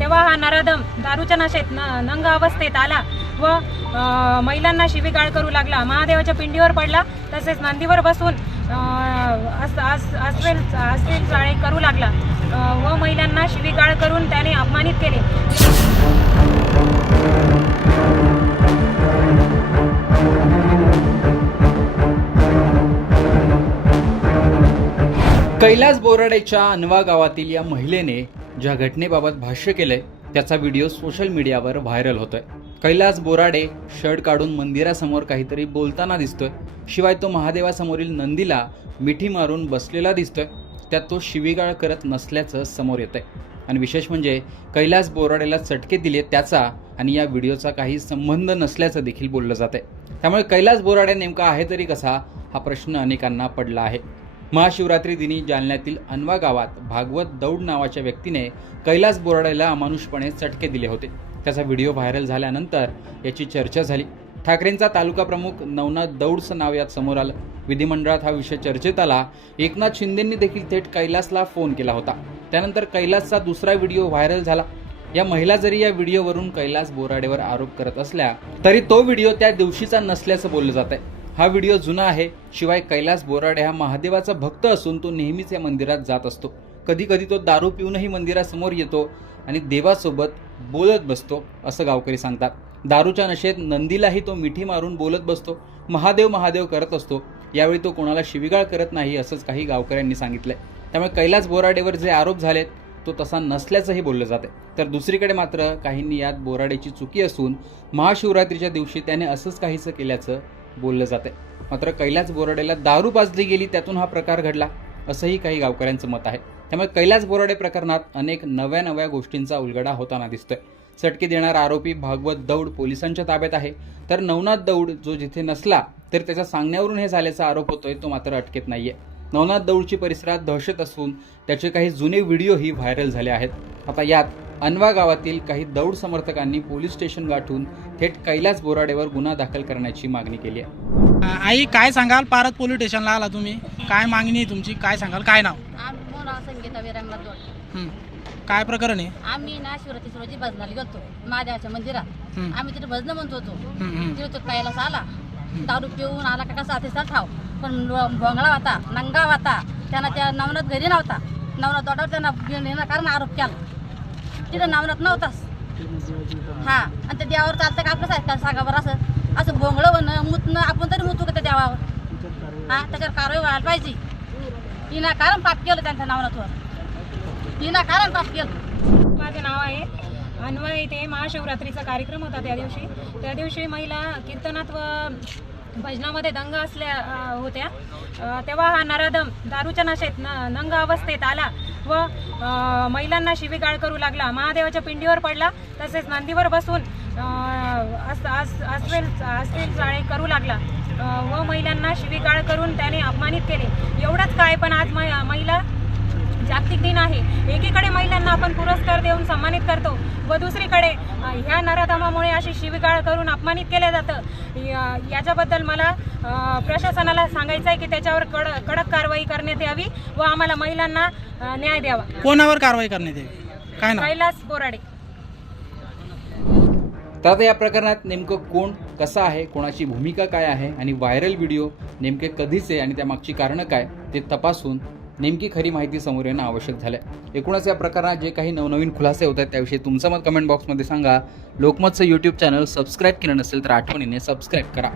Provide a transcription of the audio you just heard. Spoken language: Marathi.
तेव्हा हा नराधम दारूच्या नशेत न नंग अवस्थेत आला व महिलांना शिवीगाळ करू लागला. महादेवाच्या पिंडीवर पडला. तसेच नंदीवर बसून अस- अस- अस्वेल अस्वेल चाळे करू लागला. व महिलांना शिवीगाळ करून त्याने अपमानित केले. कैलास बोराडेच्या अनवा गावातील या महिलेने ज्या घटनेबाबत भाष्य केलंय त्याचा व्हिडिओ सोशल मीडियावर व्हायरल होतोय. कैलास बोराडे शर्ट काढून मंदिरासमोर काहीतरी बोलताना दिसतोय. शिवाय तो महादेवासमोरील नंदीला मिठी मारून बसलेला दिसतोय. त्यात तो शिवीगाळ करत नसल्याचं समोर येतंय. आणि विशेष म्हणजे कैलास बोराडेला चटके दिले त्याचा आणि या व्हिडिओचा काही संबंध नसल्याचं देखील बोललं जातंय. त्यामुळे कैलास बोराडे नेमका आहे तरी कसा हा प्रश्न अनेकांना पडला आहे. महाशिवरात्री दिनी जालन्यातील अनवा गावात भागवत दौड नावाच्या व्यक्तीने कैलास बोराडेला अमानुषपणे चटके दिले होते. त्याचा व्हिडिओ व्हायरल झाल्यानंतर याची चर्चा झाली. ठाकरेंचा तालुका प्रमुख नवनाथ दौडचं नाव यात समोर आलं. विधिमंडळात हा विषय चर्चेत आला. एकनाथ शिंदेंनी देखील थेट कैलासला फोन केला होता. त्यानंतर कैलासचा दुसरा व्हिडिओ व्हायरल झाला. या महिला जरी या व्हिडिओवरून कैलास बोराडेवर आरोप करत असल्या तरी तो व्हिडिओ त्या दिवशीचा नसल्याचं बोललं जात आहे हा व्हिडिओ जुना आहे शिवाय कैलास बोराडे हा महादेवाचा भक्त असून तो नेहमीच या मंदिरात जात असतो. कधी कधी तो दारू पिऊनही मंदिरासमोर येतो आणि देवासोबत बोलत बसतो असं गावकरी सांगतात. दारूच्या नशेत नंदीलाही तो मिठी मारून बोलत बसतो महादेव महादेव करत असतो. यावेळी तो कोणाला शिवीगाळ करत नाही असंच काही गावकऱ्यांनी सांगितलंय. त्यामुळे कैलास बोराडेवर जे आरोप झालेत तो तसा नसल्याचंही बोललं जाते तर दुसरीकडे मात्र काहींनी यात बोराडेची चुकी असून महाशिवरात्रीच्या दिवशी त्याने असंच काहीसं केल्याचं बोललं जाते मात्र कैलास बोराडेला दारू पाजली गेली त्यातून हा प्रकार घडला असंही काही गावकऱ्यांचं मत आहे. त्यामुळे कैलास बोराडे प्रकरणात अनेक नव्या नव्या गोष्टींचा उलगडा होताना दिसतोय. चटके देणारा आरोपी भागवत दौड पोलिसांच्या ताब्यात आहे. तर नवनाथ दौड जो जिथे नसला तर त्याच्या सांगण्यावरून हे झाल्याचा आरोप होतोय तो मात्र अटकेत नाहीये. नवनाथ दौडची परिसरात दहशत असून त्याचे काही जुने व्हिडिओही व्हायरल झाले आहेत. आता यात अनवा गावातील काही दौड समर्थकांनी पोलीस स्टेशन गाठून थेट कैलास बोराडेवर गुन्हा दाखल करण्याची मागणी केली आहे. आई काय सांगाल? पारत पोलीस स्टेशनला आला तुम्ही. काय मागणी आहे तुमची? काय सांगाल? काय नाव? आम्ही मोना संगीता विरांगला जोड. हं. काय प्रकरण आहे? आम्ही ना शिवरात्री रोजी भजनाला गेलतो. महादेवाच्या मंदिरात. हं. आम्ही तिथे भजन म्हणत होतो. हं, हं. तिथे तो कैलास आला. दारू पिऊन आला का कसा अतिसा ठाव. पण भोंगळा होता नंगा होता. त्यांना त्या नवनाथ घरी नव्हता. नवनाथ दोडावर त्यांना कारण आरोप केला. तिथं नवनाथ नव्हताच. हा आणि त्या देवावर चालतं का आपलं सारखं सांगा बरं असं. असं भोंगळं होणं मुतणं आपण तरी मुतू का त्या देवावर? हा त्याच्यावर कारवाई व्हायला पाहिजे. विनाकारण पाप केलं त्यांच्या नवनाथवर विनाकारण पाप केलं. माझं नाव आहे अन्वय. इथे महाशिवरात्रीचा कार्यक्रम होता त्या दिवशी. त्या दिवशी महिला कीर्तनात व भजनामध्ये दंग असल्या होत्या. तेव्हा हा नराधम दारूच्या नशेत न नंग अवस्थेत आला व महिलांना शिवीगाळ करू लागला. महादेवाच्या पिंडीवर पडला. तसेच नंदीवर बसून अस अस अस्वेल अस्वेल चाळे करू लागला. व महिलांना शिवीगाळ करून त्याने अपमानित केले. एवढंच काय पण आज मै- महिला जागतिक दिन आहे. एकीकडे महिलांना आपण पुरस्कार देऊन सन्मानित करतो व दुसरीकडे ह्या नराधमामुळे अशी शिवीगाळ करून अपमानित केलं जातं. याच्याबद्दल मला प्रशासनाला सांगायचं आहे की त्याच्यावर कड कडक कारवाई करण्यात यावी व आम्हाला महिलांना न्याय द्यावा. कोणावर कारवाई करण्यात यावी? काय कैलास बोराडे. तर आता या प्रकरणात नेमकं कोण कसं आहे कोणाची भूमिका काय आहे आणि व्हायरल व्हिडिओ नेमके कधीचे आणि त्यामागची कारणं काय ते तपासून नेमकी खरी माहिती समोर येणं आवश्यक झालं आहे एकूणच या प्रकरणात जे काही नवनवीन खुलासे होत आहेत त्याविषयी तुमचं मत कमेंट बॉक्समध्ये सांगा. लोकमतचं यूट्यूब चॅनल सबस्क्राईब केलं नसेल तर आठवणीने सबस्क्राईब करा.